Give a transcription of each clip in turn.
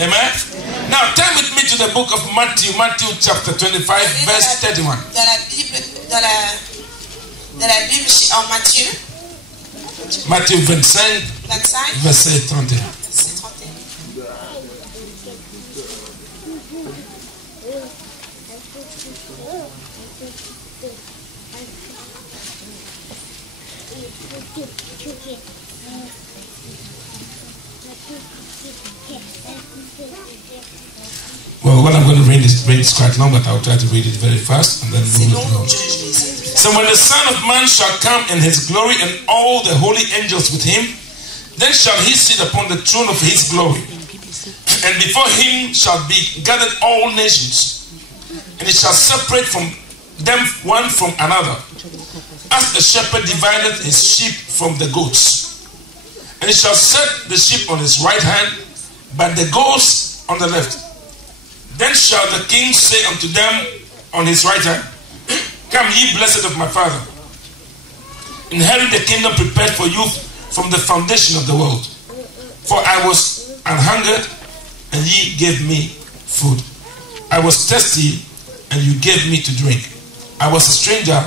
Amen. Now turn with me to the book of Matthew, Matthew chapter 25, verse 31. Dans la Bible en Matthieu. Matthieu 25, verset 31. Well, what I'm going to read is quite long, but I'll try to read it very fast and then we will go. So when the Son of Man shall come in his glory and all the holy angels with him, then shall he sit upon the throne of his glory. And before him shall be gathered all nations, and he shall separate from them one from another, as a shepherd divideth his sheep from the goats. And he shall set the sheep on his right hand, but the goats on the left. Then shall the king say unto them on his right hand, Come ye blessed of my Father, inherit the kingdom prepared for you from the foundation of the world. For I was an hungered, and ye gave me food. I was thirsty, and you gave me to drink. I was a stranger,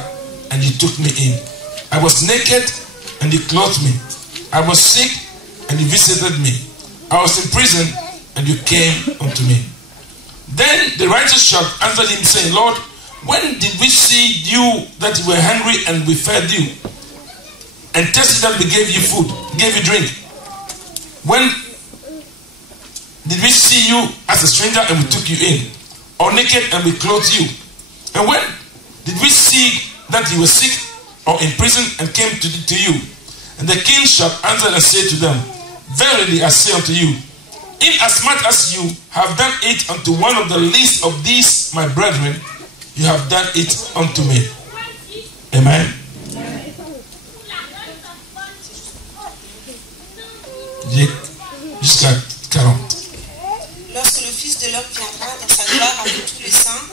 and you took me in. I was naked, and you clothed me. I was sick, and you visited me. I was in prison, and you came unto me. Then the righteous shall answer him, saying, Lord, when did we see you that you were hungry and we fed you? And thirsty that we gave you food, gave you drink? When did we see you as a stranger and we took you in? Or naked and we clothed you? And when did we see that you were sick or in prison and came to you? And the king shall answer and say to them, Verily I say unto you, inasmuch as you have done it unto one of the least of these my brethren, you have done it unto me. Amen. Jusqu'à 40. Lorsque le Fils de l'homme viendra dans sa gloire avec tous les saints,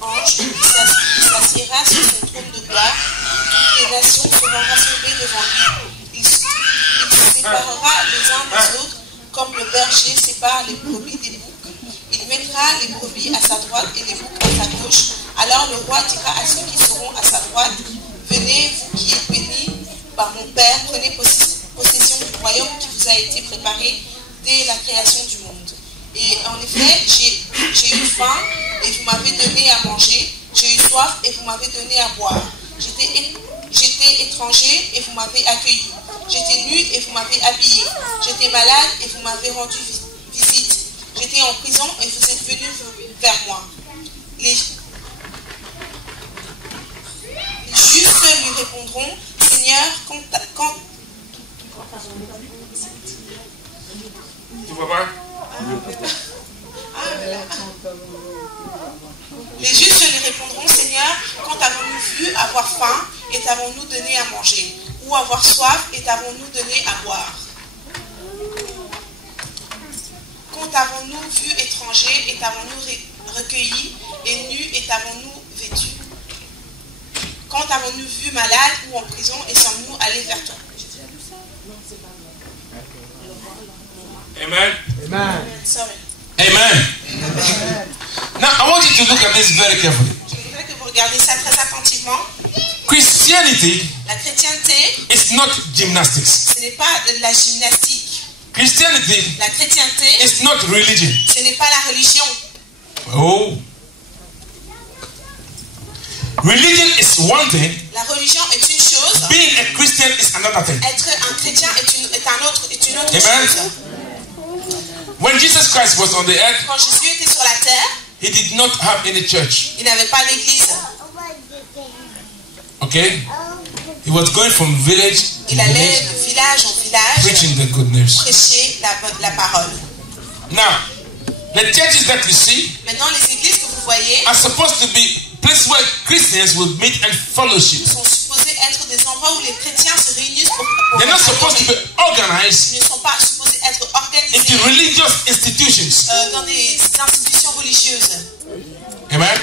anges, il s'assiera sur son trône de gloire. Toutes les nations seront rassemblées devant lui. Il séparera les uns des autres, comme le berger sépare les brebis des boucs. Il mettra les brebis à sa droite et les boucs à sa gauche. Alors le roi dira à ceux qui seront à sa droite, Venez, vous qui êtes bénis par mon Père, prenez possession du royaume qui vous a été préparé dès la création du monde. Et en effet, j'ai eu faim et vous m'avez donné à manger. J'ai eu soif et vous m'avez donné à boire. J'étais étranger et vous m'avez accueilli. J'étais nu et vous m'avez habillé. J'étais malade et vous m'avez rendu visite. J'étais en prison et vous êtes venus vers moi. Les justes lui répondront, Seigneur, quand... Tu vois pas? Les justes lui répondront, Seigneur, quand avons-nous vu avoir faim et t'avons-nous donné à manger, ou avoir soif et t'avons-nous donné à boire? Quand avons-nous vu étranger et t'avons-nous recueilli, et nu et t'avons-nous vêtu? Quand avons-nous vu malade ou en prison et sommes-nous allés vers toi? Amen. Amen. Sorry. Amen. Now I want you to look at this very carefully. Je voudrais que vous regardiez ça très attentivement. Christianity La chrétienté, is not gymnastics. ce n'est pas de la gymnastique. Christianity La chrétienté, is not religion. ce n'est pas la religion. Oh. Religion is one thing. La religion est une chose. Being a Christian is another thing. Être un chrétien est une autre Amen. chose. When Jesus Christ was on the earth, Quand Jésus était sur la terre, he did not have any church. il n'avait pas d'église. Okay? He was going from village to Il allait village, de village en village preaching the good news. prêcher la parole. Now, the churches that you see Maintenant, les églises que vous voyez are supposed to be places where Christians will meet and fellowship. sont supposées être des endroits où les chrétiens se réunissent pour They're not supposed to be organized Ils ne sont pas supposés être organisés into religious institutions. dans des institutions religieuses. Amen.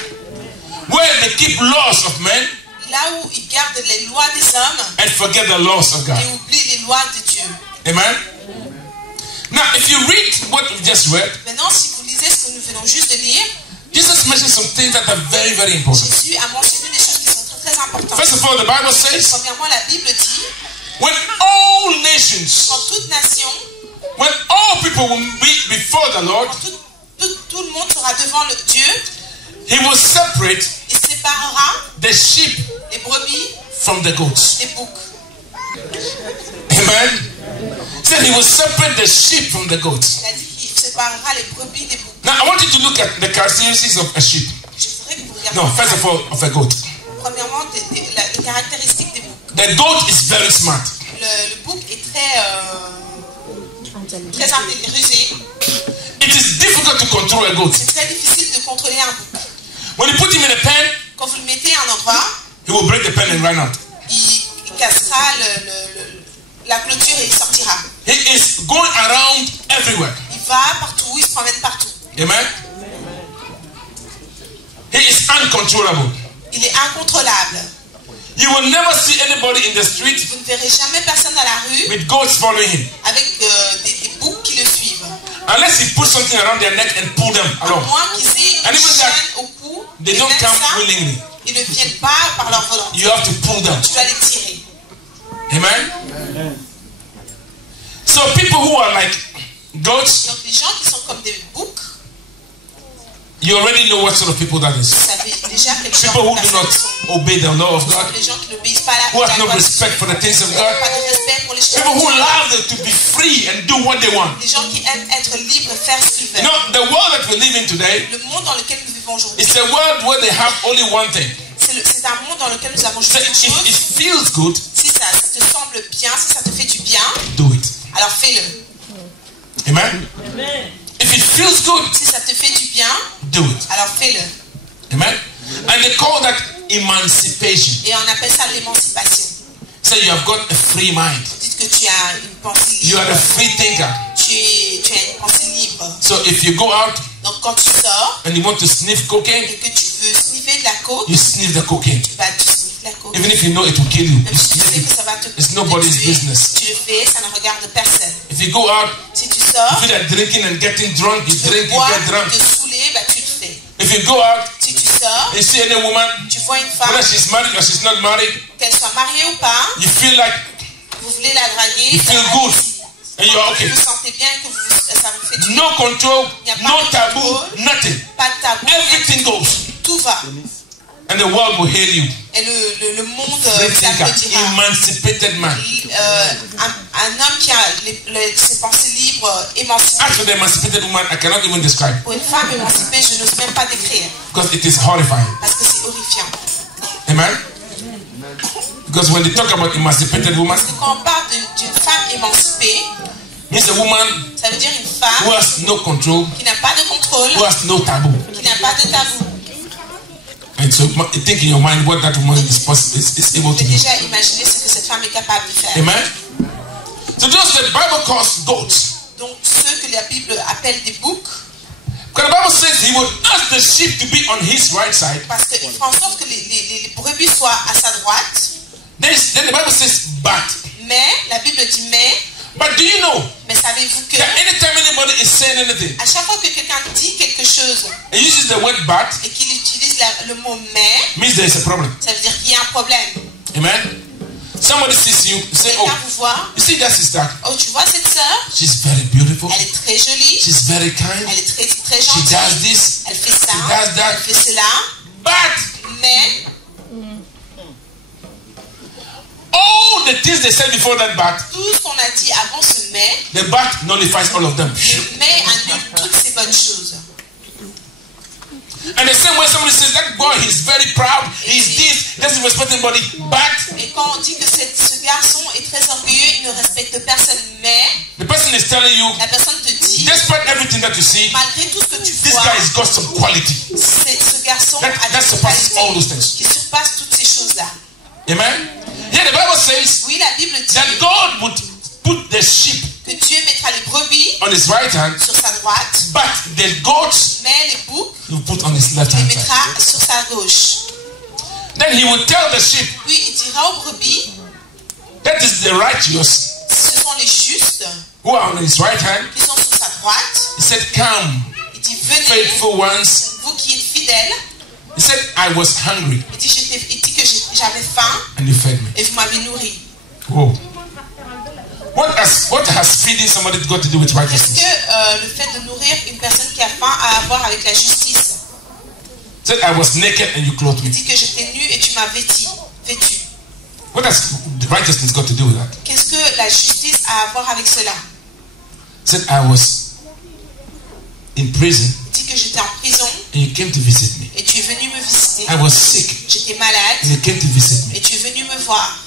Where they keep laws of men Là où ils gardent les lois des hommes and forget the laws of God. et oublient les lois de Dieu. Amen. Now, if you read what we just read, Maintenant, si vous lisez ce que nous venons juste de lire, Jesus mentioned some things that are very, very important. Jésus a mentionné des choses qui sont très, très importantes. First of all, the Bible says, Premièrement, la Bible dit, when all nations, quand toute nation, when all people will be before the Lord, quand tout le monde sera devant le Dieu, He will separate il séparera the sheep les brebis from the goats. des boucs. Amen. He said He will separate the sheep from the goats. Il a dit qu'il séparera les brebis des boucs. Now, I want you to look at the characteristics of a sheep. Je voudrais que vous regardiez. No, first of all, of a goat. Premièrement, les caractéristiques des boucs. The goat is very smart. Le bouc est très rusé. It is difficult to control a goat. C'est très difficile de contrôler un bouc. When you put him in a pen, Quand vous le mettez à un endroit, he will break the pen and run out. il cassera la clôture et il sortira. He is going around everywhere. Il va partout, il se promène partout. Amen. He is uncontrollable. Il est incontrôlable. You will never see anybody in the street Vous ne verrez jamais personne dans la rue with goats following him. avec des boucs qui le suivent. Unless he puts something around their neck and pull them À along. moins qu'ils aient And une even chaîne that, au cou. they Et don't même come ça, willingly. ils ne viennent pas par leur volonté. You have to pull them. Tu dois les tirer. Amen. So people who are like goats, Donc les gens qui sont comme des boucs, you already know what sort of people that is. vous savez déjà quel genre People who de do personnes not sont. obey the law of God, Les gens qui n'obéissent pas à who la have no loi de respect Dieu, for the things of qui God, n'ont pas de respect pour les choses people de who Dieu. love to be free and do what they want. Les gens qui aiment être libres, faire ce qu'ils You veulent. know, the world that we live in today, Le monde dans lequel nous vivons aujourd'hui, it's a world where they have only one thing. c'est un monde dans lequel nous avons So juste une if it chose. feels good, Si ça te semble bien, si ça te fait du bien, do it. alors fais-le. Amen. If it feels good, Si ça te fait du bien, do it. alors fais-le. Amen. And they call that emancipation. Et on appelle ça l'émancipation. So you have got a free mind. Dites que tu as une pensée You are libre. a free thinker. Tu as une pensée libre. So if you go out Donc quand tu sors and you want to sniff cocaine, et que tu veux sniffer de la coke, you sniff the cocaine. bah tu sniffes la coke. Even if you know it will kill you, Même you si tu sais sniff que it. ça va te It's nobody's tuer, business. tu le fais, ça ne regarde personne. If you go out, Si tu you sors, feel like drinking and getting drunk, you tu veux drink, you boire, get drunk. te saouler, bah tu le fais. If you go out, Si tu sors, you see any woman, tu vois une femme, whether she's married or she's not married, qu'elle soit mariée ou pas, you feel like vous voulez la draguer, you feel good and you're okay. vous vous sentez bien que ça vous fait du bien. No control, Il n'y a pas no de taboo, contrôle, nothing. pas de tabou, Everything goes. tout va. And the world will hail you. Et le monde Free thinker, t'applaudira. emancipated man. Un homme qui a ses pensées libres, émancipées. As for the emancipated woman, I cannot even describe Pour une femme émancipée, je n'ose même pas décrire. because it is horrifying. Parce que c'est horrifiant. Amen? Because when they talk about emancipated woman, Parce que quand on parle d'une femme émancipée, means a woman ça veut dire une who femme has no control, qui n'a pas de contrôle, who has no taboo. qui n'a pas de tabou. And so think in your mind what that woman is possible, is able to J'ai do. déjà imaginé ce que cette femme est capable de faire. Amen? So those the Bible calls goats. Donc ceux que la Bible appelle des boucs, Because the Bible says he would ask the sheep to be on his right side. parce qu'il fera en sorte que les brebis soient à sa droite. Then the Bible says, but. Mais, la Bible dit mais, But do you know mais savez-vous que that anytime anybody is saying anything, à chaque fois que quelqu'un dit quelque chose and uses the word but, et qu'il utilise le mot mais, means there is a problem. ça veut dire qu'il y a un problème. Amen? Somebody sees you, say, Quelqu'un oh, vous voit, you see that sister? oh tu vois cette sœur, She's very beautiful. elle est très jolie, She's very kind. elle est très She does gentille, this. elle fait ça, She does that. elle fait cela, But mais all the things they said before that but, tout ce qu'on a dit avant ce mais, the but nullifies all of them. le mais annule toutes ces bonnes choses. And the same way somebody says, that boy, he's very proud, he's this, doesn't respect anybody, but Et quand on dit que ce garçon est très orgueilleux, il ne respecte personne, mais the person is telling you, la personne te dit, despite everything that you see, malgré tout ce que tu this vois, guy has got some quality. ce garçon That a des surpasses all those qualités things. qui surpassent toutes ces choses-là. Amen? Yeah, the Bible says Oui, la Bible dit that God would put the sheep que Dieu mettra les brebis on his right hand, sur sa droite, but the goats mais les boucs he will put on his left les hand side. mettra sur sa gauche. Then he will tell the sheep, Puis il dira aux brebis, that is the righteous ce sont les justes who are on his right hand, qui sont sur sa droite. he said, come, Il dit, venez, faithful ones. vous qui êtes fidèles. He said, I was hungry Il dit que j'avais faim and you fed me. et vous m'avez nourri. Whoa. What has feeding somebody got to do with Est-ce righteousness? que le fait de nourrir une personne qui a faim a à voir avec la justice? He said, I was naked and you clothed Il me. dit que j'étais nu et tu m'as vêtu. What has righteousness got to do with that? Qu'est-ce que la justice a à voir avec cela? He said, I was in prison Il dit que j'étais en prison and you came to visit me. et tu es venu me visiter. I was sick J'étais malade and you came to visit me. et tu es venu me voir.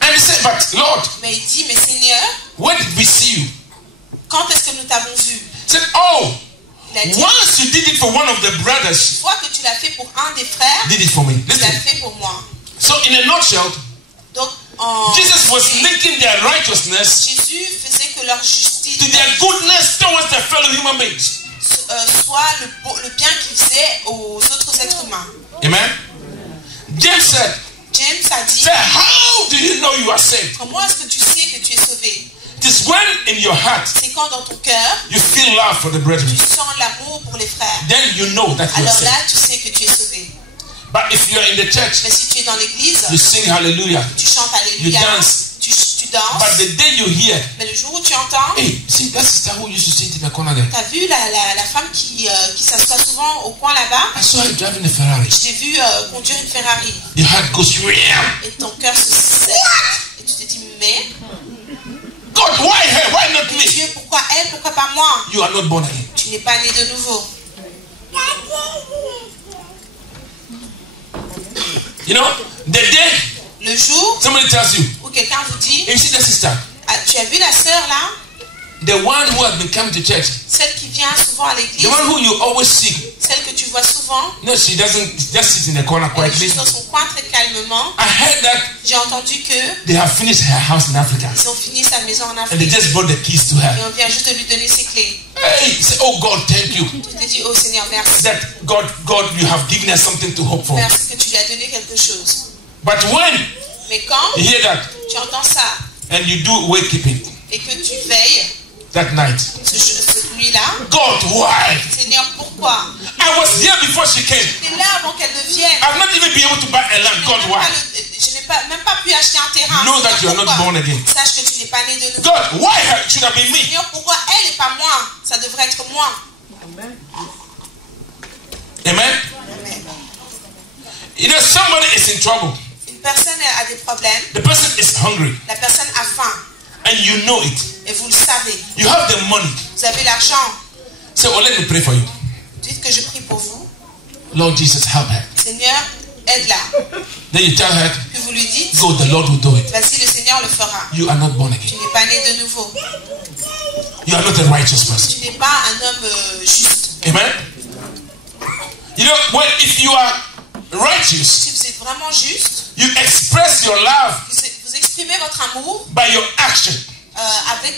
And he said, but Lord, Mais il dit, mais Seigneur, when did we see you? quand est-ce que nous t'avons vu? He said, oh, Il a dit, once you did it for one of the brothers, une fois que tu l'as fait pour un des frères, did it for me. tu l'as Listen. fait pour moi. So in a nutshell, Donc, en Jesus was linking their righteousness Jésus faisait que leur justice to their goodness towards their fellow human beings. soit le bien qu'ils faisaient aux autres êtres humains. Amen. James said, James a dit, how do you know you are saved? comment est-ce que tu sais que tu es sauvé? It is when in your heart C'est quand dans ton cœur, you feel love for the brethren. tu sens l'amour pour les frères. Then you know that you are Alors là, saved. tu sais que tu es sauvé. But if you are in the church, Mais si tu es dans l'église, you sing hallelujah. tu chantes Alléluia, You dance. tu danses, But the day you hear, mais le jour où tu entends, hey, see that sister who used to sit in the corner there. t'as vu la femme qui s'assoit souvent au coin là-bas? I saw her driving a Ferrari. Je t'ai vu conduire une Ferrari Your heart goes, et ton cœur se serre. Et tu te dis, mais God, why her? Why not me? Dieu, pourquoi elle, pourquoi pas moi? You are not born again. Tu n'es pas né de nouveau. You know, the day Le jour somebody tells you, où quelqu'un vous dit, hey, you see that sister, ah, tu as vu la sœur là? the one who has been coming to church, Celle qui vient souvent à l'église, the one who you always see. celle que tu vois souvent, No, she doesn't just sit in the corner elle est quietly. juste dans son coin très calmement. I heard that J'ai entendu que they have finished her house in Africa ils ont fini sa maison en and they Afrique just brought the keys to et her. on vient juste de lui donner ses clés. Hey, say, oh God, thank you Tu te dis, oh Seigneur, merci. that God, you have given us something to hope for. Merci que tu lui as donné quelque chose. But when Mais quand you hear that tu entends ça and you do wakekeeping et que tu veilles that night, cette nuit-là, God, why? Seigneur, pourquoi? I was here before she came. Tu es là avant qu'elle ne vienne. I've not even been able to buy a land. God, why? Je n'ai même pas pu acheter un terrain. Know that you are not Pourquoi? born again. Sache que tu n'es pas né de nouveau. God, why her? It should have been me. Seigneur, pourquoi elle et pas moi? Ça devrait être moi. Amen. Amen. You know, somebody is in trouble. Une personne a des problèmes. The person is hungry La personne a faim. and you know it. Et vous le savez. You have the money. Vous avez l'argent. Say, oh, let me pray for you. Dites que je prie pour vous. Lord Jesus, help her. Seigneur, aide-la. Then you tell her, Puis vous lui dites, go, the Lord will do it. vas-y, le Seigneur le fera. You are not born Tu again. n'es pas né de nouveau. You are not a righteous person. Tu n'es pas un homme juste. Amen. You know, if you are righteous, Si vous êtes vraiment juste, you express your love vous exprimez votre amour by your action. avec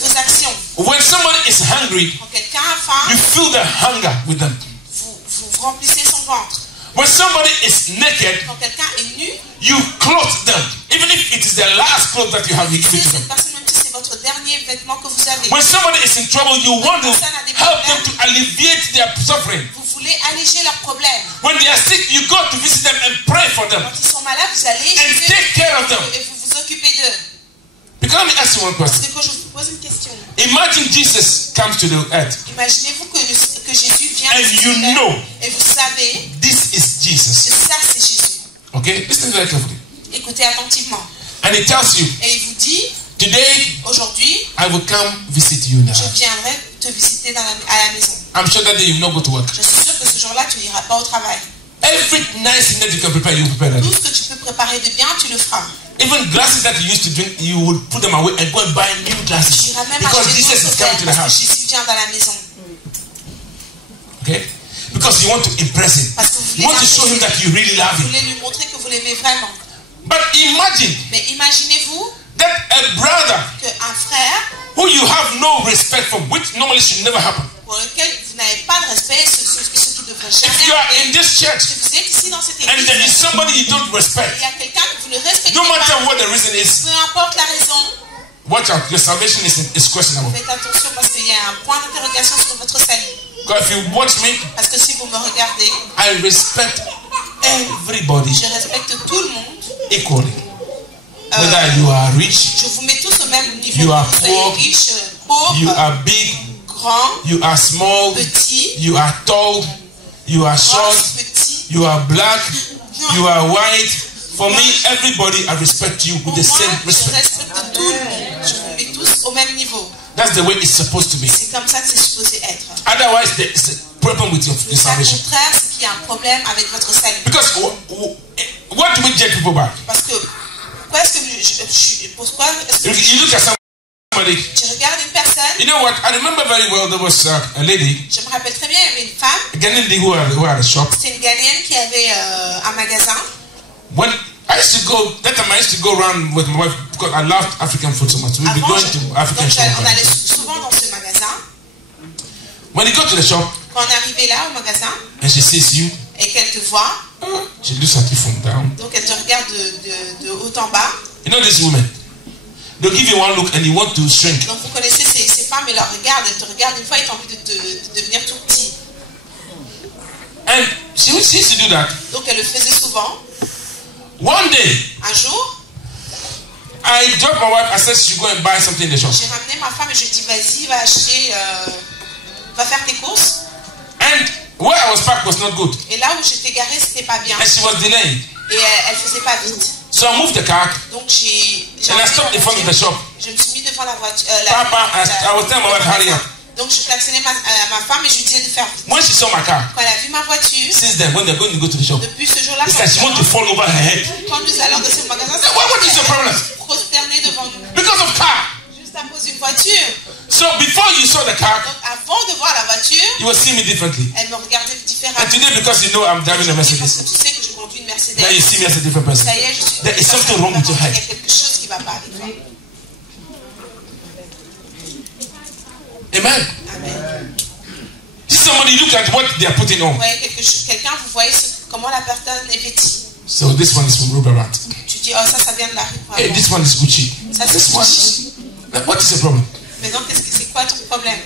vos actions. When somebody is hungry, Quand quelqu'un a faim, you feel the hunger with them. vous remplissez son ventre. When somebody is naked, Quand quelqu'un est nu, you clothe them. Even if it is the last clothes that you have, you give it to them. cette personne, même si c'est votre dernier vêtement que vous avez, When somebody is in trouble, you want to help them to alleviate their suffering. vous voulez alléger leurs problèmes. When they are sick, you go to visit them and pray for them Quand ils sont malades, vous allez and chez take care of them. eux et vous vous occupez d'eux. Because let me ask you one question. C'est que je vous pose une question. Imagine Jesus comes to the earth. Imaginez-vous que Jésus vient And sur you cette terre know. et vous savez This is que Jesus. ça c'est Jésus. Okay? Listen very carefully. Écoutez attentivement. And he tells you, Et il vous dit, today aujourd'hui, I will come visit you in the je house. viendrai te visiter à la maison. I'm sure that day you will not go to work. Je suis sûre que ce jour-là, tu n'iras pas au travail. Every nice thing that you can prepare, you prepare that. Tout ce que tu peux préparer de bien, tu le feras. Even glasses that you used to drink, you will put them away and go and buy new Tu glasses. iras même Because acheter Jesus is d'autres coming to the verres parce house. que Jésus vient dans la maison. Okay? Because you want to impress him. Parce que vous You voulez want to show him that you really love vous him. voulez lui montrer que vous l'aimez vraiment. But imagine Mais imaginez-vous that a brother qu'un frère who you have no respect for, which normally should never happen. pour lequel vous n'avez pas de respect, ce qui devrait If jamais you are arriver. in this church Si vous êtes ici dans cette and there is église, somebody you don't il respect, y a quelqu'un que vous ne respectez no matter pas, what the reason is, peu importe la raison, Watch out, your salvation is questionable. Faites attention parce qu'il y a un point d'interrogation sur votre salut. Because if you watch me, Parce que si vous me regardez, I respect everybody je respecte tout le monde. equally. Whether you are rich, Je vous mets tous au même niveau. you are Vous soyez poor, riches, pauvres, you are big, grands, you are small, petits, you are tall, you are short, grosses, petits. you are black, you are white. For me, everybody, I respect you with Pour the moi, same je respect. respecte tout le monde. Je vous mets tous au même niveau. That's the way it's supposed to be. C'est comme ça que c'est supposé être. Otherwise, there is a problem with your Le cas salvation. contraire, c'est qu'il y a un problème avec votre salut. Because what do we judge people by? Parce que pourquoi est-ce que pourquoi est-ce que You look at somebody. tu regardes une personne? You know what? I remember very well there was a lady, Je me rappelle très bien, il y avait une femme. a Ghanaian lady who had a shop. C'était une Ghanéenne qui avait un magasin. When I used to go, that time I used to go around with my wife because I loved African food so much. We'd be Avant, going to African donc, shop. on allait souvent dans ce magasin. When you go to the shop Quand on est arrivé là au magasin and she sees you, et qu'elle te voit, she looks at you from down. donc elle te regarde de haut en bas. You know these women? They'll give you one look and you want to shrink. Donc vous connaissez ces femmes, elles te regardent une fois et tu as envie de devenir tout petit. And she used to do that. Donc elle le faisait souvent. One day, Un jour, I dropped my wife. I said she should go and buy something in the shop. j'ai ramené ma femme et je lui ai dit vas-y, va acheter, va faire tes courses. And where I was parked was not good. Et là où j'étais garée, c'était pas bien. And she was delaying. Et elle faisait pas vite. So I moved the car. Donc j'ai And I stopped in front of the shop. Je me suis mis devant la voiture. Papa, I was telling my wife, hurry up. Donc je klaxonnais ma femme et je lui disais de faire vite. When she saw my car, Quand elle a vu ma voiture, since then, when they're going to go to the shop, depuis ce jour-là, it's like she wants to fall over her head. quand nous allons dans ce magasin, What is the problem? prosterner devant nous. Because of car. Juste à cause d'une voiture. So before you saw the car, Donc avant de voir la voiture, you will see me differently. elle me regardait différemment. And today, because you know I'm driving a Parce que Mercedes, tu sais que je conduis une Mercedes. now you see me as a different person. Ça y est, je suis. There is something wrong with your Il y a head. quelque chose qui ne va pas avec toi. Amen. Amen. See somebody look at what they are putting on. Vous voyez quelqu'un, vous voyez comment la personne est vêtue. So this one is from Rubarat. Tu dis, oh ça vient de la rue. Hey, this one is Gucci. Ça c'est This one. Gucci. What is the problem? Mais donc, c'est quoi ton problème?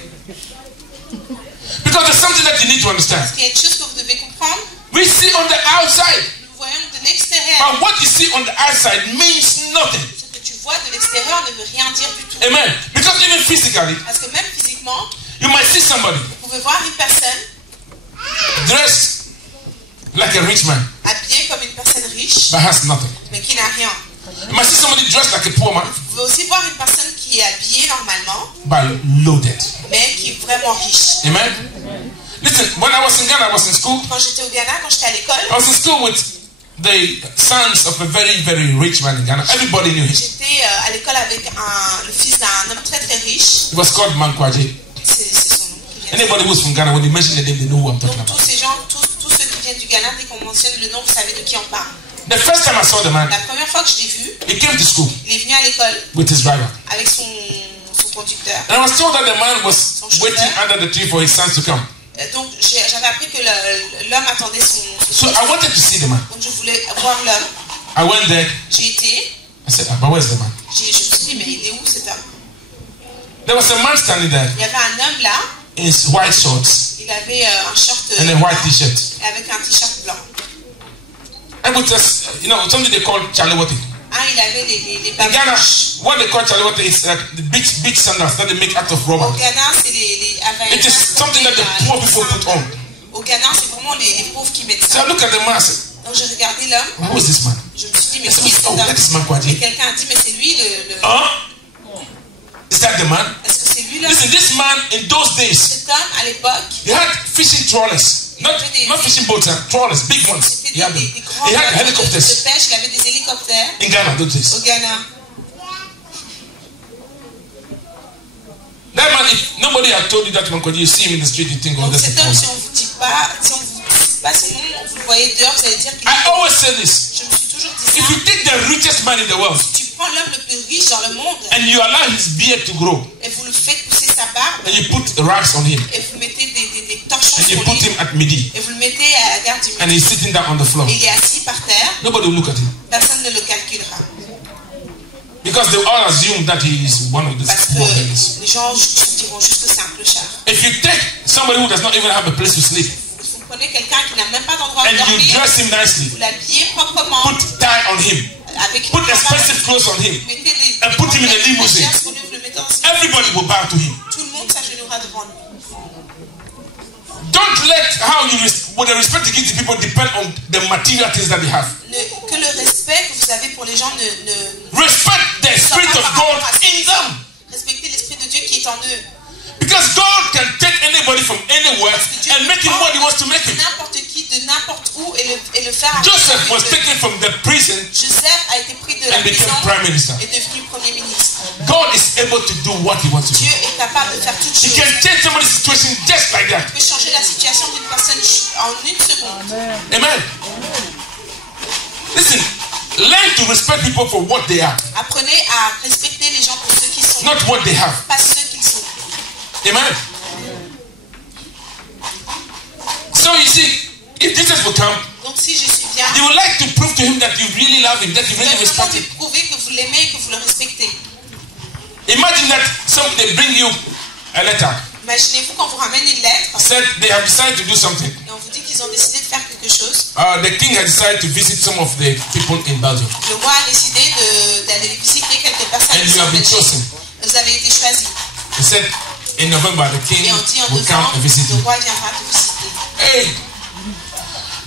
Because there's something that you need to understand. Parce qu'il y a une chose que vous devez comprendre. We see on the outside, Nous voyons de l'extérieur. but what you see on the outside means nothing. Ce que tu vois de l'extérieur ne veut rien dire du tout. Amen. Because even physically, Parce que même physiquement, you might see somebody vous pouvez voir une personne dressed like a rich man, habillée comme une personne riche, but has nothing. mais qui n'a rien. You might see somebody dressed like a poor man, Vous pouvez aussi voir une personne qui est habillée normalement, but loaded. mais qui est vraiment riche. Amen. Listen, when I was in Ghana, I was in school. Quand j'étais au Ghana, quand j'étais à l'école, I was in school with the sons of a very, very rich man in Ghana. Everybody knew him. j'étais à l'école avec le fils d'un homme très très riche. He was called Mankwaji. C'est son nom qui vient. Anybody who's from Ghana, when they mention the name, they know who I'm talking Donc about. tous ces gens, tous ceux qui viennent du Ghana, dès qu'on mentionne le nom, vous savez de qui on parle. The first time I saw the man, La première fois que je l'ai vu, he came to school il est venu à l'école with his driver. avec son conducteur. And I was told that the man was waiting under the tree for his sons to come. Donc j'avais appris que l'homme attendait son So I wanted to see the man. Donc je voulais voir l'homme. I went there. J'ai été. I said, but where's the man? Je me suis dit, mais il est où cet homme? There was a man standing there Il y avait un homme là. in his white shorts Il avait un short and a white t-shirt. avec un t-shirt blanc. And with us, you know, something they call Chalewati. Il avait les In Ghana, what they call Chalewati is like the beach sandals that they make out of rubber. Au Ghana, c'est les It is something that the poor people put on. Au Ghana, c'est vraiment les pauvres qui mettent So ça. I look at the man. I said, Donc j'ai regardé l'homme. who is this man? Je me suis dit, mais I said, qui est cet oh, homme? that is Mankwaji. Et quelqu'un a dit, mais c'est lui le... Is that the man? Est-ce que c'est lui l'homme? Listen, this man in those days, Cet homme, à l'époque, he had fishing trawlers. Not fishing boats, trawlers, big ones. c'était He had them. des grands He had bateaux de helicopters pêche. Il avait des hélicoptères in Ghana those au days. Ghana. That man, if nobody had told you that Mankwaji, you see him in the street, you think, oh, Donc that's a cet homme, poor si on vous dit pas, si on vous dit pas son nom, vous le voyez dehors, vous allez dire qu'il I est... always say this. Je me suis toujours dit If ça. you take the richest man in the world Tu prends l'homme le plus riche dans le monde and you allow his beard to grow et vous le faites pousser sa barbe and you put rags on him et vous mettez des torchons and you sur put lui him at midi et vous le mettez à la gare du and midi he's sitting down on the floor, et il est assis par terre, nobody will look at him personne ne le calculera. Because they all assume that he is one of the Parce poor que beggars. les gens diront juste que c'est un clochard. If you take somebody who does not even have a place to sleep Vous prenez quelqu'un qui n'a même pas d'endroit où and you dormir, dress him nicely, vous l'habillez proprement, put tie on him, avec put expensive clothes on him, mettez des and put him in a limousine, vous le mettez en everybody will bow to him. tout le monde s'agenouillera devant lui. Don't let how you what the respect you give to people depend on the material things that they have. Que le respect que vous avez pour les gens ne Respect the Spirit of God in them. respectez l'Esprit de Dieu qui est en eux. Because God can take anybody from anywhere and make him what he wants to make him. N'importe qui de n'importe où et le faire. Joseph was taken from the prison Joseph a été pris de la and became prison prime minister. et devenu premier ministre. God is able to do what he wants to do. Dieu est capable de faire toutes He choses. can change somebody's situation just like that. Il peut changer la situation d'une personne en une seconde. Amen. Listen, learn to respect people for what they are, Apprenez à respecter les gens pour ceux qui sont, not what they have. pas ceux qu'ils sont. Amen. So you see, if Jesus will come, Donc si Jésus vient, you would like to prove to him that you really love him, that you vous really allez respect vraiment lui him. prouver que vous l'aimez et que vous le respectez. Imagine that they bring you a letter, Imaginez-vous quand vous ramène une lettre said they have decided to do something. et on vous dit qu'ils ont décidé de faire quelque chose. The king had decided to visit some of the people in Belgium. Le roi a décidé d'aller visiter quelques personnes And qui you sont have been belges. chosen. Vous avez été choisis. He said, in November, the king Et on dit en will come novembre, and visit le you. roi viendra te visiter. Hey,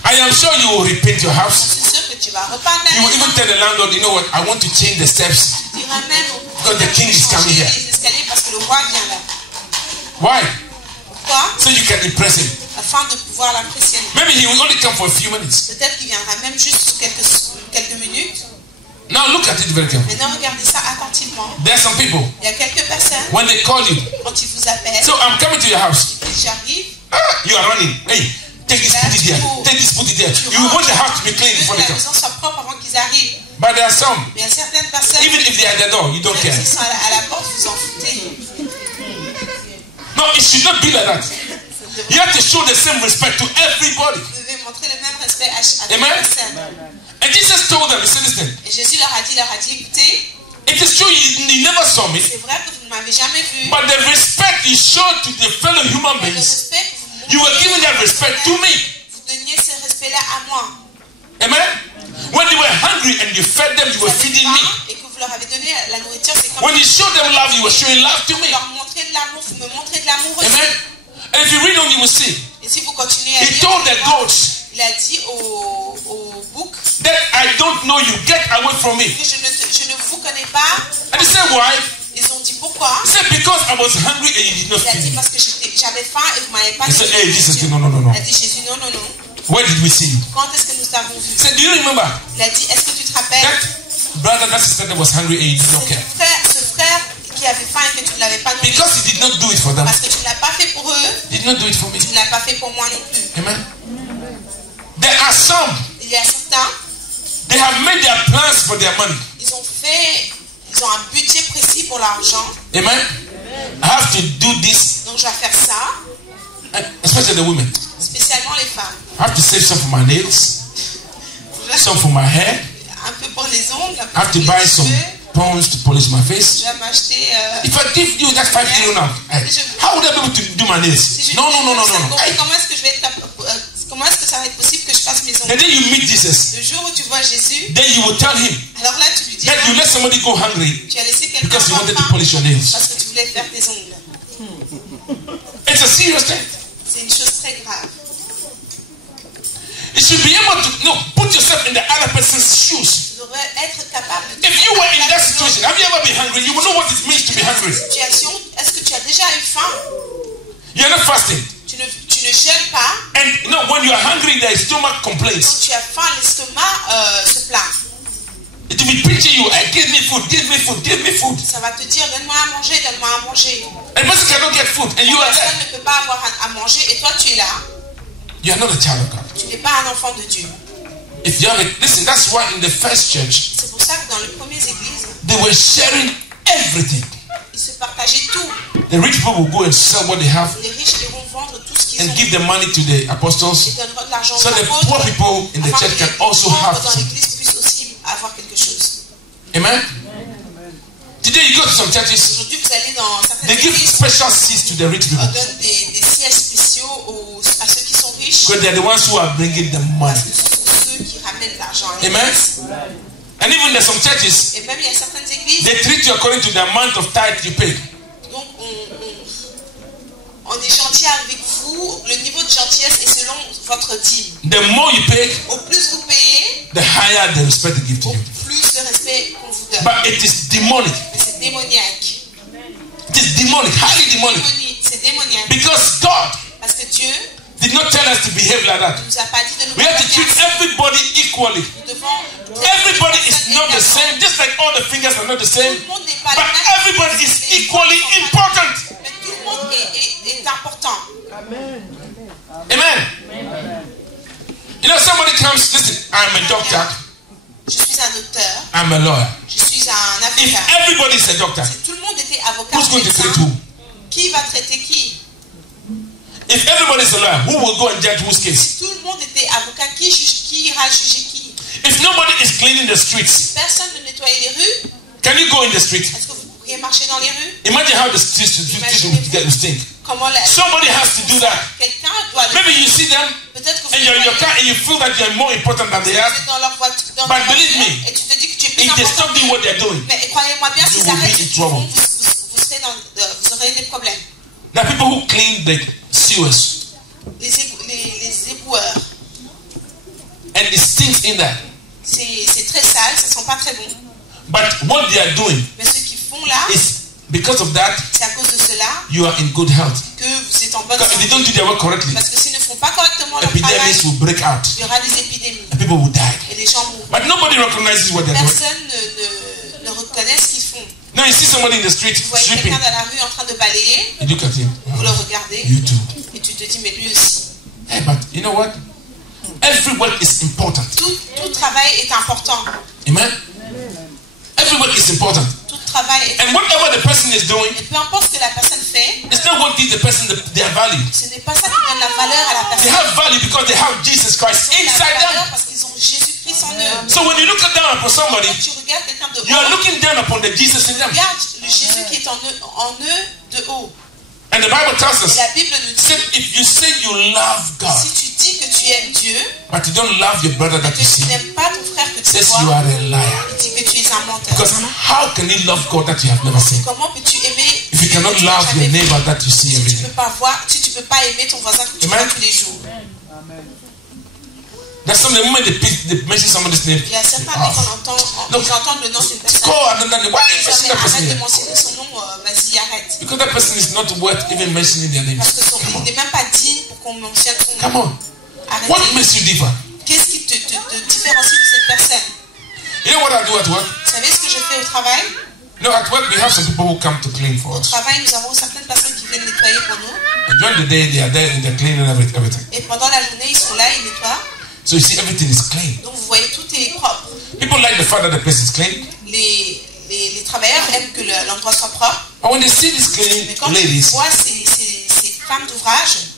I am sure you will repaint your Je house. suis sûr que tu vas repeindre la You will maison. even tell the landlord, you know what, I want to change the steps. Tu diras même au Because the king is coming changer here. les escaliers parce que le roi vient là. Why? Pourquoi? So you can impress him. Afin de pouvoir l'impressionner. Maybe he will only come for a few minutes. Peut-être qu'il viendra même juste quelques minutes. Now look at it very carefully. Maintenant, regardez ça attentivement. There are some people, Il y a quelques personnes, when they call you, quand ils vous appellent, so I'm coming to your house. j'arrive, You are running. Hey, take this, put it there. Take this, put it there. You want the house to be clean que before la they come. maison soit propre avant qu'ils arrivent. But there are some, Mais il y a certaines personnes, even if they are at the door, you don't même care. s'ils sont à la porte, vous en foutez. No, it should not be like that. You have to show the same respect to everybody. Vous devez montrer le même respect à toutes Amen. les personnes. And Jesus told them, he said, listen, Et Jésus leur a dit, écoutez, it is true you never saw me, c'est vrai que vous ne m'avez jamais vu, but the respect you showed to the fellow human mais le beings, respect que vous you were montrez, giving that respect to me. vous donniez ce respect-là à moi. Amen? When they were hungry and you fed them, you were Vous avez feeding me. faim et que vous leur avez donné la nourriture, c'est comme When you showed them love, you were showing love to me. vous leur montrez de l'amour, vous me montrez de l'amour aussi. Amen? And if you read on, you will see. Et si vous continuez à He lire, told the goats il a dit au bouc that I don't know you. Get away from me. que je ne vous connais pas. And he said, why? Ils ont dit pourquoi? He said, because I was hungry and you did not Il a feed dit me. parce que j'avais faim et vous m'avez pas He said, donné hey, de Jesus, nourriture. no, no, no, no. Il a dit Jésus, non, non, non. Where did we see you? Quand est-ce que nous t'avons vu? He said, do you remember Il a dit, est-ce que tu te rappelles that brother, that sister that was hungry and you did not care? ce frère qui avait faim et que tu ne l'avais pas nourri? Because he did not do it for them. Parce que tu ne l'as pas fait pour eux, He did not do it for me. tu ne l'as pas fait pour moi non plus. Amen. There are some, Il y a certains, they have made their plans for their money. ils ont un budget précis pour l'argent. Amen. I have to do this, Donc je vais faire ça, especially the women. spécialement les femmes. I have to save some for my nails, some for my hair. Un peu pour les ongles, un I peu have to pour buy les some cheveux. pounds to polish my face. Je vais m'acheter. If I give you that 5 euro now, how would I be able to do my nails? Si je No, dis no, no, no, 5 no, euros, no. comment est-ce que je vais être comment est-ce que ça va être possible que je fasse mes The ongles? day you meet Jesus, Le jour où tu vois Jésus, then you will tell him alors là tu lui dis that you let somebody go hungry tu as laissé quelqu'un because you avoir wanted to faim polish your nails. parce que tu voulais faire tes ongles. It's a serious thing. C'est une chose très grave. You should be able to put yourself in the other person's shoes. Tu devrais être capable de If you were in that situation, have you ever been hungry? You will know what it means to be hungry. situation. Est-ce que tu as déjà eu faim? You're not fasting. Tu ne jeûnes pas. And when you are hungry, the stomach complains. Quand tu as faim, l'estomac se plaint. It will be preaching you, hey, give me food, give me food, give me food. Ça va te dire donne-moi à manger, donne-moi à manger. And the person cannot get food, and you are Personne there. ne peut pas avoir à manger et toi tu es là. You are not a child of God. Tu n'es pas un enfant de Dieu. If you have listen, that's why in the first church, C'est pour ça que dans les premières églises, they were sharing everything. ils se partageaient tout. The rich people will go and sell what they have Les riches iront vendre tout ce qu'ils and ont. give the money to the apostles, Ils donneront de l'argent so aux the apôtres, poor people in the afin church que can les also pauvres have dans something. l'église puissent aussi avoir quelque chose. Amen. Today you go to some churches, Aujourd'hui, vous allez dans certaines they give églises, special seats to the rich on people. donne des sièges spéciaux à ceux qui sont riches. Because they're the ones who are bringing the money. Parce que ce sont ceux qui ramènent l'argent à Amen. l'église. And even there's some churches, Et même il y a certaines églises, they treat you according to the amount of tithe you pay. donc on est gentil avec vous. Le niveau de gentillesse est selon votre dîme. The more you pay, Au plus vous payez, the higher the respect they give to au you. plus de respect qu'on vous donne. But it is demonic. Mais c'est démoniaque. It is demonic, highly demonic. C'est démoniaque. Because God Parce que Dieu did not tell us to behave like that. ne nous a pas dit de nous We have to treat comporter. everybody equally. Nous devons Everybody is not the same, just like all the fingers are not the same. Tout le monde n'est pas But le même. everybody is equally important. Mais tout le monde est important. Amen. You know, somebody comes, listen, I'm a doctor, Je suis un docteur. I'm a lawyer. Je suis un If avocat. everybody is a doctor, Si tout le monde était avocat, who's going to treat médecin, who? qui va traiter qui? If everybody is a lawyer, who will go and judge whose case? Si tout le monde était avocat, qui ira juger qui? If nobody is cleaning the streets, Personne ne nettoie les rues. can you go in the street? Est-ce que vous pourriez marcher dans les rues? Imagine how the streets will stink. Comment Somebody has to do that. Quelqu'un doit le Maybe you see them Peut-être que vous and you're in your car and you feel that you're more important than they are. êtes dans leur voiture, But believe me, et tu te dis que tu es plus if they important. stop doing what they're doing, Mais croyez-moi bien, you s'ils will arrêtent be ce in qu'ils font, trouble. vous aurez des problèmes. there are people who clean the sewers Les éboueurs, and it stinks in there. c'est très sale, ça sent pas très bon. But what they are doing Mais ce qu'ils font là, is because of that, c'est à cause de cela you are in good health. que vous êtes en bonne Because if they santé. don't do their work correctly, Parce que s'ils ne font pas correctement leur travail, epidemics will break out il y aura des épidémies and people will die. et les gens mourront. But nobody recognizes what they're doing. Personne ne reconnaît ce qu'ils font. Now you see somebody in the street Vous voyez sweeping. quelqu'un dans la rue en train de balayer, You look at him. vous le regardez You too. et tu te dis mais lui aussi. Hey, but you know what? Every work is important. Tout travail est important. Amen? Every work is important. Tout travail est And whatever the person is doing, Et peu importe ce que la personne fait, it's not what gives the person their value. ce n'est pas ça qui donne la valeur à la They personne. have value because they have Jesus Christ Ils ont inside la valeur them. parce qu'ils ont Jésus-Christ en eux. So when you look down upon somebody, Quand tu regardes quelqu'un de you are haut, looking down upon the Jesus in them. regarde le Jésus qui est en eux de haut. And the Bible tells Et us, la Bible nous dit, said, if you say you love God, si tu dis que tu aimes Dieu, but you don't love your brother mais that que you tu see, n'aimes pas ton frère que tu says you vois, are a liar. il dit que tu es un menteur. Because how can you love God that you have never seen? Comment peux-tu aimer If you Dieu que cannot tu n'as love jamais your vu? neighbor that you see every Si tu day. peux pas aimer ton voisin que tu Amen. vois tous les jours. That's some the moment they mention somebody's name. Il y a certains dès qu'on entend, ils entendent le nom d'une personne. Call another name. Why are you Ils mentioning that person arrête de here? mentionner son nom, vas-y, arrête. Because that person is not worth even mentioning their names. Parce que Come il on. n'est même pas digne pour qu'on mentionne son nom. Come on. Arrêtez. What makes you differ? Qu'est-ce qui te différencie de cette personne? You know what I do at work? Vous savez ce que je fais au travail? You know, at work we have some people who come to clean for Au us. travail, nous avons certaines personnes qui viennent nettoyer pour nous. And during the day they are there and they're cleaning everything. Et pendant la journée, ils sont là, ils nettoient. So you see everything is clean. Donc vous voyez, tout est propre. People like the fact that the place is clean. Les travailleurs aiment que l'endroit soit propre. But when they see these Mais clean quand ils ladies, voient ces femmes d'ouvrage,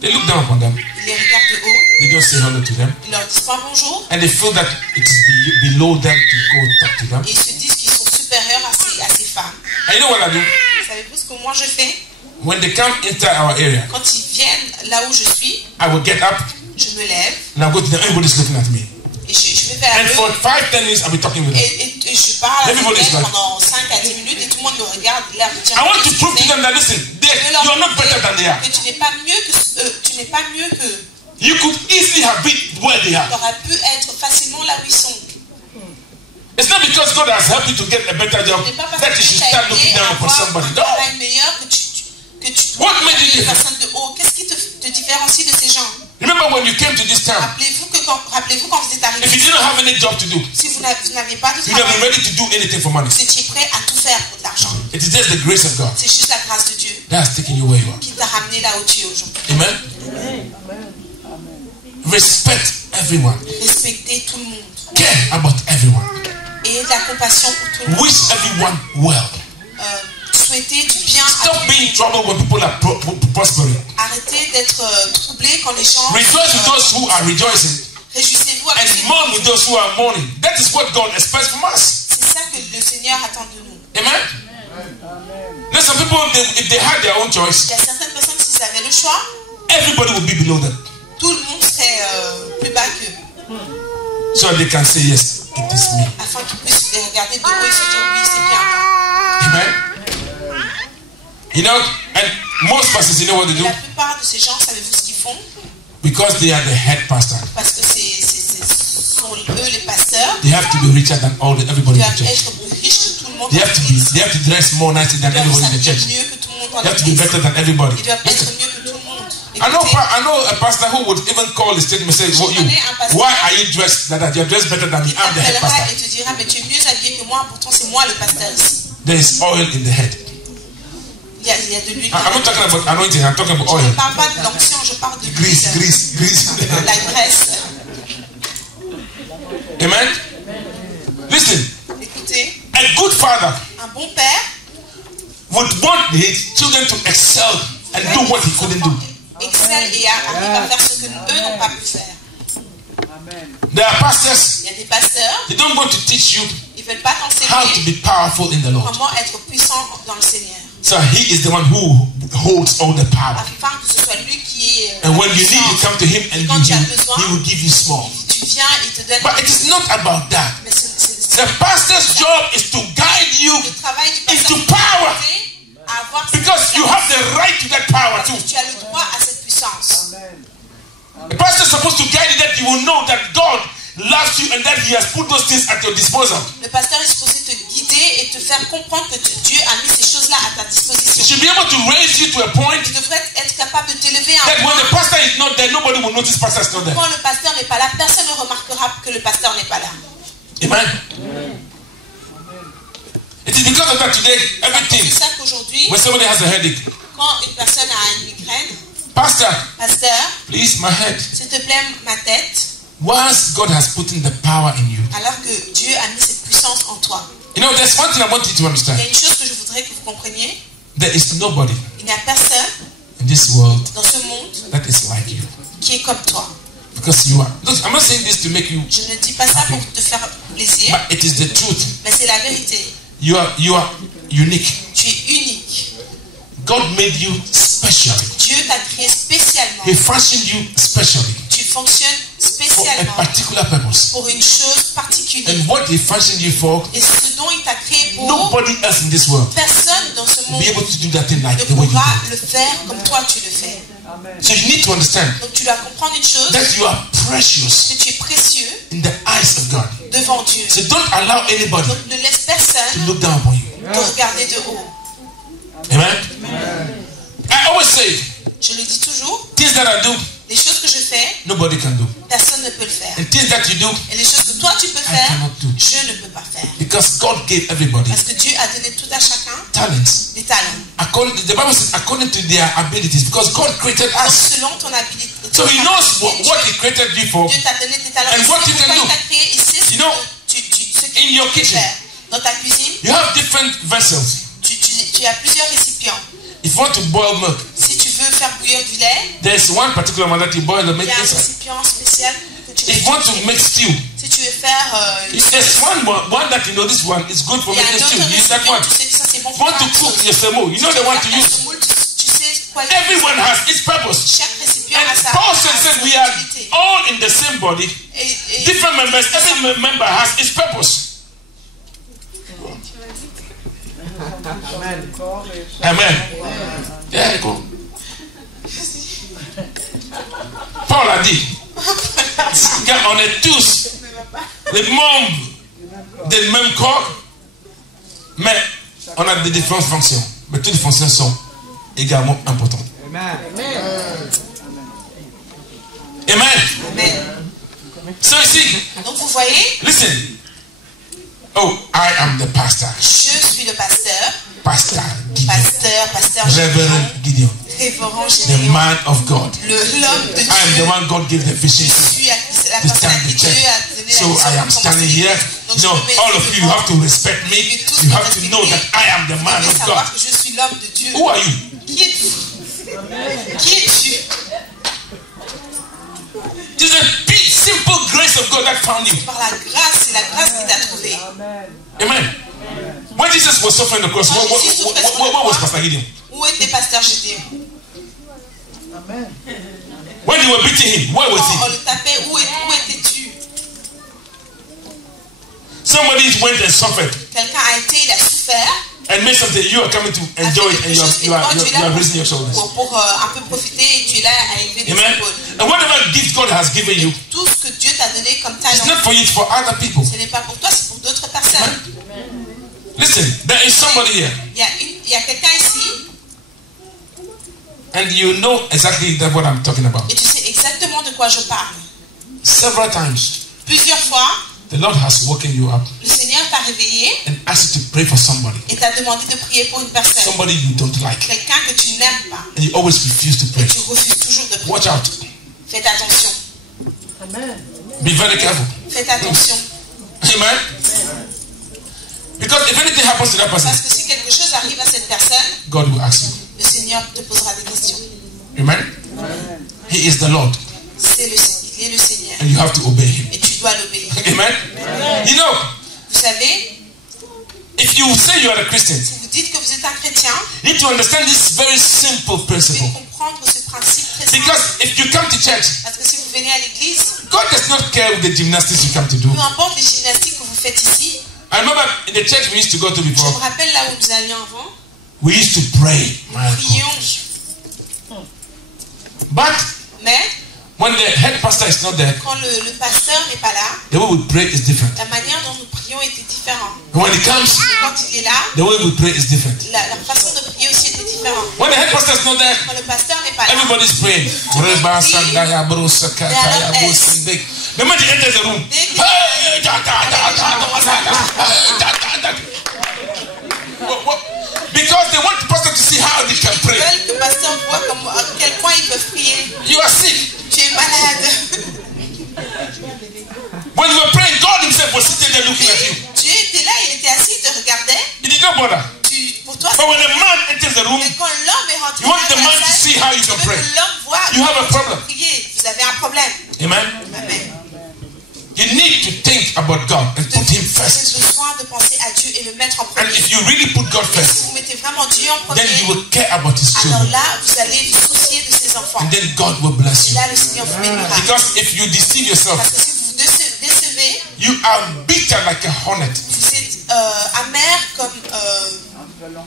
they look down upon them. ils les regardent de haut, They don't say hello to them. ils leur disent pas bonjour, And they feel that it is below them to go talk to them. et ils se disent qu'ils sont supérieurs à ces femmes. And you know what I do? Savez-vous ce que moi je fais? When they come into our area, Quand ils viennent là où je suis, I will get up je me lève and I go to them. Everybody's looking at me. et je vais vers And for eux 5-10 minutes, I'll be talking with them. et je parle avec Everybody's elles like- pendant 5 à 10 minutes et tout le monde me regarde là me dire I want to prove to them that listen, you are not better than they are. que tu n'es pas mieux que eux, tu n'es pas mieux qu'eux. You could easily have been where they are. Tu aurais pu être facilement là où ils sont. It's not because God has helped you to get a better job Ce n'est pas parce that que you should tu as start looking aidé down à upon avoir somebody. un No. travail meilleur que tu What made you les different? personnes de haut. Qu'est-ce qui te différencie de ces gens? Remember when you came to this town, Rappelez-vous quand vous êtes arrivé, if you didn't have any job to do, si vous n'aviez pas de you'd have been travail, ready to do anything for money. vous étiez prêt à tout faire pour de l'argent. It is just the grace of God C'est juste la grâce de Dieu that's taking you where you are. qui t'a ramené là où tu es aujourd'hui. Amen. Respect everyone. Respecter tout le monde. Care about everyone. Et de la compassion pour tout le monde. Wish everyone well. Souhaiter du bien. Stop being troubled when people are prospering. Arrêtez d'être troublé quand les gens. Rejoice with those who are rejoicing Réjouissez-vous avec and mourn with those who are mourning. That is what God expects from us. C'est ça que le Seigneur attend de nous. Amen. Now some people, if they had their own choice, Il y a certaines personnes, s'ils avaient le choix, everybody would be below them. tout le monde serait plus bas qu'eux. So they can say, yes, it is me. Afin qu'ils puissent les regarder de haut et se dire, oui, c'est bien moi. Amen. You know, and most pastors, you know what they do? La plupart de ces gens, savez-vous ce qu'ils font? Because they are the head pastor. Parce que ce sont eux les pasteurs. They have to be richer than everybody Ils in the doivent church. être plus riches que tout le monde. They have to dress more nicely than Ils doivent everybody in the church. s'habiller mieux que tout le monde dans They have to be l'église. better than everybody. Ils doivent être mieux que tout le monde. I know a pastor who would even call the statement and say, why are you dressed like that? You're dressed better than me. I'm the head pastor. Et te dira, mais tu es mieux habillé que moi, pourtant c'est moi le pasteur ici. There is oil in the head. Il y a de l'huile. I'm not talking about anointing, I'm talking about Je oil. ne parle pas de l'onction, je parle de Grease. la graisse. Amen. Listen, Écoutez, a good father un bon père would want his children to excel and do what he couldn't do. excelle et arrive à faire ce que eux n'ont pas pu faire. There are pastors, Il y a des pasteurs, they don't want to teach you ils ne veulent pas how to t'enseigner be powerful in the Lord. comment être puissant dans le Seigneur. So he is the one who holds all the power. Afin que ce soit lui qui est And when you need, you come to him and quand tu as he besoin, will give you small. tu viens, il te donne. But it is not about that. Mais The pastor's job is to guide you le travail du pasteur into power. à avoir cette Because you have the right to that power parce too. que tu as le droit à cette puissance. The pastor is supposed to guide you that you will know that God loves you and that he has put those things at your disposal. Le pasteur est supposé te guider et te faire comprendre que Dieu a mis ces choses-là à ta He disposition. should be able to raise you to a point Tu devrais être capable de t'élever à that un when the point. pastor is not there, nobody will notice pastor is not there. Quand le pasteur n'est pas là, personne ne remarquera que le pasteur n'est pas là. Amen. It is because of that today, everything, C'est ça qu'aujourd'hui, when somebody has a headache, quand une personne a une migraine, pastor, pasteur, please, my head. s'il te plaît, ma tête, Once God has put in the power in you, alors que Dieu a mis cette puissance en toi. you know, there's one thing I want you to Il understand. y a une chose que je voudrais que vous compreniez. There is nobody Il n'y a personne in this world dans ce monde that is like you. qui est comme toi. Because you are. Look, I'm not saying this to make you, Je ne dis pas ça pour te faire plaisir, but it is the truth. mais c'est la vérité. You are unique. Tu es unique. God made you specially. Dieu t'a créé spécialement. He fashioned you specially Tu fonctionnes for a spécialement particular purpose. pour une chose particulière. And what He fashioned you for, Et ce dont il t'a créé pour, nobody else in this world personne dans ce will monde be able to do that thing like ne the way you pourra do. le faire comme toi tu le fais. So you need to understand Donc tu dois comprendre une chose, that you are precious que tu es précieux in the eyes of God. devant Dieu. So don't allow anybody Donc ne laisse to personne look down upon you. te regarder de haut. Amen. I always say, Je le dis toujours, things that I do, les choses que je fais, nobody can do. personne ne peut le faire. And things that you do, Et les choses que toi tu peux faire, cannot do. je ne peux pas faire. because God gave everybody Parce que Dieu a donné tout à chacun talents. des talents. The Bible says according to their abilities, because God created Donc us. selon ton habilité, So He knows what He created you for. Dieu t'a donné tes talents. And Il what sait you can pourquoi do. il t'a créé, il sait ce You know, que ce que in tu your peux kitchen, faire. Dans ta cuisine, you have different vessels. tu as plusieurs récipients. If you want to boil milk, Si tu veux faire bouillir du lait, there's one particular one that you boil the il milk y a un inside. récipient spécial que tu peux If you want to utiliser. make stew, Si tu veux faire there's one that you know this one is good for il y a making un stew. autre You use that récipient, one. tu sais que ça c'est bon If you pour want to faire cook your semo, you know the one to use. Tu sais quoi Everyone has its purpose. chaque récipient And a sa Paul said we are utilité. all in the same body. Et Different members, every member has its purpose. Amen. Yeah, go. Paul a dit, car on est tous les membres du même corps, mais on a des différentes fonctions. Mais toutes les fonctions sont également importantes. Amen. Amen. Amen. So you see, Donc vous voyez, listen. Oh, I am the pastor. je suis le pasteur, Pastor Gideon. pasteur Reverend Gideon. révérend The Gédéon, man of God. l'homme de I am the Dieu. one God gave the vision Je to. suis la to personne à stand qui the Dieu church. a donné la So mission I am pour standing commencer. here. Donc, You know, je me mets all of you have to respect me. You have to know that I am the man Vous of devez savoir God. que je suis l'homme de Dieu. Who are you? Qui es-tu? Qui es-tu? It is the simple grace of God that found you. Par la grâce, c'est la grâce qu'il t'a trouvé. Amen. When Jesus was suffering on the cross, where was Pastor Gideon? Où était Pasteur Gideon? When they were beating him, where was Quand on he? le tapait, où étais-tu? Somebody went and suffered Quelqu'un a été, il a souffert. and made something. You are coming to enjoy it, and you are raising your shoulders. Pour un peu profiter, et tu es là à élever tes Amen. épaules. And whatever gift God has given you, Tout ce que Dieu t'a donné comme it's talent, not for you, it's for other people. ce n'est pas pour toi, c'est pour d'autres personnes. Listen, there is somebody here, Il y a quelqu'un ici, and you know exactly that what I'm talking about. et tu sais exactement de quoi je parle. Several times, Plusieurs fois, the Lord has woken you up le Seigneur t'a réveillé and asked you to pray for somebody, et t'a demandé de prier pour une personne. somebody you don't like, Quelqu'un que tu n'aimes pas. and you always refuse to pray. Et tu refuses toujours de prier. Watch out. Faites attention. Be very careful. Faites attention. Amen. Because if anything happens to that person, Parce que si quelque chose arrive à cette personne, God will ask you. le Seigneur te posera des questions. Amen. He is the Lord, Il est le Seigneur. and you have to obey him. Et tu dois l'obéir. Amen. You know, Vous savez, if you say you are a Christian, si vous dites que vous êtes un chrétien, you need to understand this very simple vous devez principle. comprendre ce principe très simple. Because if you come to church, Parce que si vous venez à l'église, God does not care with the gymnastics you come to do. peu importe les gymnastiques que vous faites ici, I remember in the church we used to go to je me before, rappelle là où nous allions avant, we used to pray. My God. prions. But Mais when the head pastor is not there, quand le pasteur n'est pas là, the way we pray is different. la manière dont nous prions était différente. And when he comes, Et quand il est là, the way we pray is different. la façon de prier aussi était différente. When the head pastor is not there, Quand le pasteur n'est pas là, everybody's praying. The moment he enters the room, because they want the pastor to see how they can ils pray. veulent que le pasteur voit à quel point ils peuvent prier. You are sick. Tu es malade. When you were praying, God himself was sitting there looking at you. Dieu était là, il était assis, il te regardait. He did not bother. Pour toi, But when a man enters the room, mais quand l'homme est rentré you want the dans man la to salle, see how you tu can veux pray. que l'homme voit You have a comment tu problem. peux prier. Vous avez un problème. Amen. Amen. You need to think about God and put him Vous avez first. besoin de penser à Dieu et le mettre en And premier. if you really put God Si first, vous mettez vraiment Dieu en then premier, you will care about his alors children. là, vous allez vous soucier de ses enfants. And then God will bless Et you. là, le Seigneur vous bénira. Because if you deceive yourself, Parce que si vous décevez, you are bitter like a hornet. vous êtes amer comme un frelon.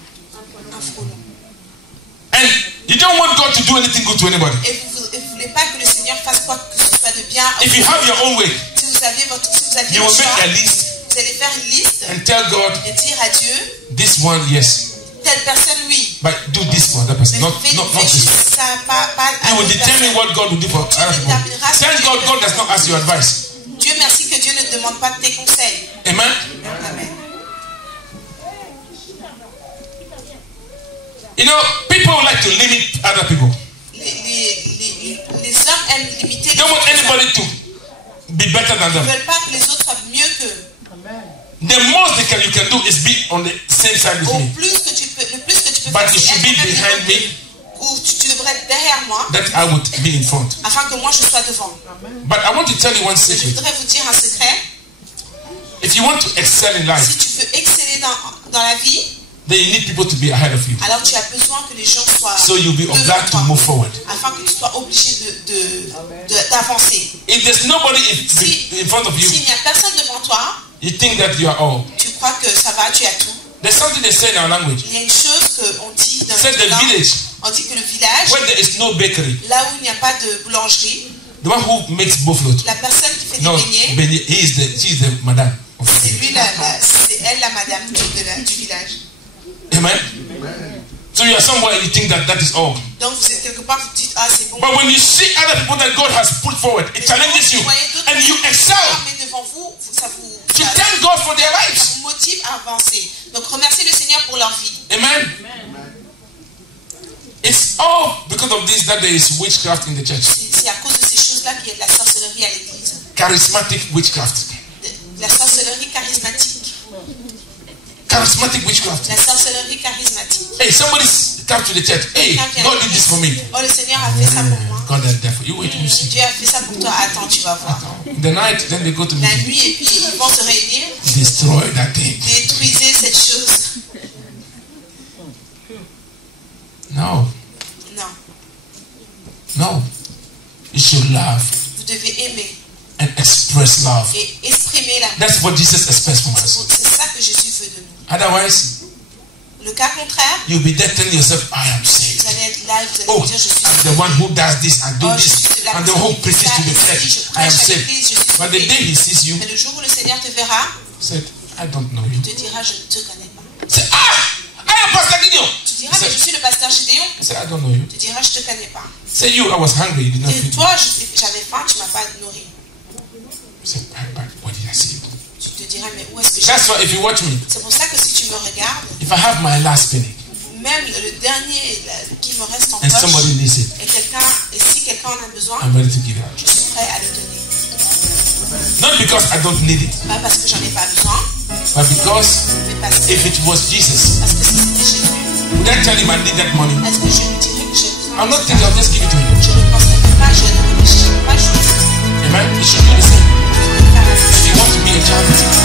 And you don't want God to do anything good to anybody. Et vous ne voulez pas que le Seigneur fasse quoi que ce soit de bien. If you have your own way, Si vous aviez you le will make a choix, list vous allez faire une liste and tell God, et dire à Dieu, this one, yes. telle personne, oui. But do this for that person, Mais not fais this. juste ça, pas à You will l'autre determine personne. what God will do for other people. Thank God, God does not ask your advice. Dieu merci que Dieu ne te demande pas tes conseils. Amen. Amen. You know, people like to limit other people. Les hommes aiment limiter They les don't want autres. anybody to be better than Ils ne them. veulent pas que les autres soient mieux qu'eux. The most you can do is be on the same side with Le me. plus que tu peux But faire, you c'est should be être même behind me, ou tu devrais être derrière moi, that I would be in front. afin que moi je sois devant. But I want to tell you one Je secret. voudrais vous dire un secret. If you want to excel in Si life, tu veux exceller dans la vie, then you need people to be ahead of you. alors tu as besoin que les gens soient So you'll be devant obliged to toi, move forward. afin que tu sois obligé d'avancer. If there's nobody in front of you, S'il n'y a personne devant toi, you think that you are all. tu crois que ça va, tu as tout. There's something they say in our language. Il y a une chose qu'on dit dans Say the notre langue. village, On dit que le village, where there is no bakery, là où il n'y a pas de boulangerie, the one who makes buffalo, la personne qui fait des no, beignets, she is the madam of the c'est village. lui, c'est elle la madame du village. Amen. So you are somewhere and you think that that is all. Donc vous êtes quelque part, vous dites, ah c'est bon. But when you see other people that God has put forward, it challenges you and you excel. Mais devant vous, ça You thank God for their lives. vous motive à avancer. Donc remerciez le Seigneur pour leur vie. Amen. It's all because of this that there is witchcraft in the church. C'est à cause de ces choses-là qu'il y a de la sorcellerie à l'église. Charismatic witchcraft. De la sorcellerie charismatique. Charismatic witchcraft. La sorcellerie charismatique. Hey, somebody come to the church. Hey, God did this for me. Oh, le Seigneur a fait ça pour moi. God did that for you. Wait, you see. Dieu a fait ça pour toi. Attends, tu vas voir. The night, then they go to La meeting. nuit, et puis ils vont se réunir. destroy that thing. Détruisez cette chose. No. Non. No. You should love. Vous devez aimer. And express love. Et exprimer l'amour. That's what Jesus expects from us. C'est ça que Jésus veut de nous. Otherwise, le cas contraire, you'll be there telling yourself, I am saved. Vous allez être là, vous allez Oh, dire, je suis I'm the one who does this and do this. la And the whole preaches to the church. I am saved. But the day he sees you, Mais le jour où le Seigneur te verra, said, I don't know you. il te dira, je ne te connais pas. Say, I am Pastor Gideon. Tu diras, mais je suis le pasteur Gédéon. Say, I don't know you. Tu diras, je ne te connais pas. Say, you, I was hungry, you did not Et feed me. toi, j'avais faim, tu ne m'as pas nourri. Say, where did I see you? Tu te diras, mais où est-ce que That's why if you watch me, C'est pour ça que si tu me regardes, if I have my last penny, même le dernier qui me reste en and poche, somebody needs it, et si quelqu'un en a besoin, I'm ready to give it out. je suis prêt à le donner. Not because I don't need it, Pas parce que j'en ai pas besoin, but because mais parce que if it was Jesus, si c'était Jésus, would I tell him I need that money? est-ce que je lui dirais que j'ai besoin? I'm not thinking, I'll just give it to him. Je ne penserai pas, je ne réfléchirai pas, je Amen? It should be the same. vais faire If you want to be a child,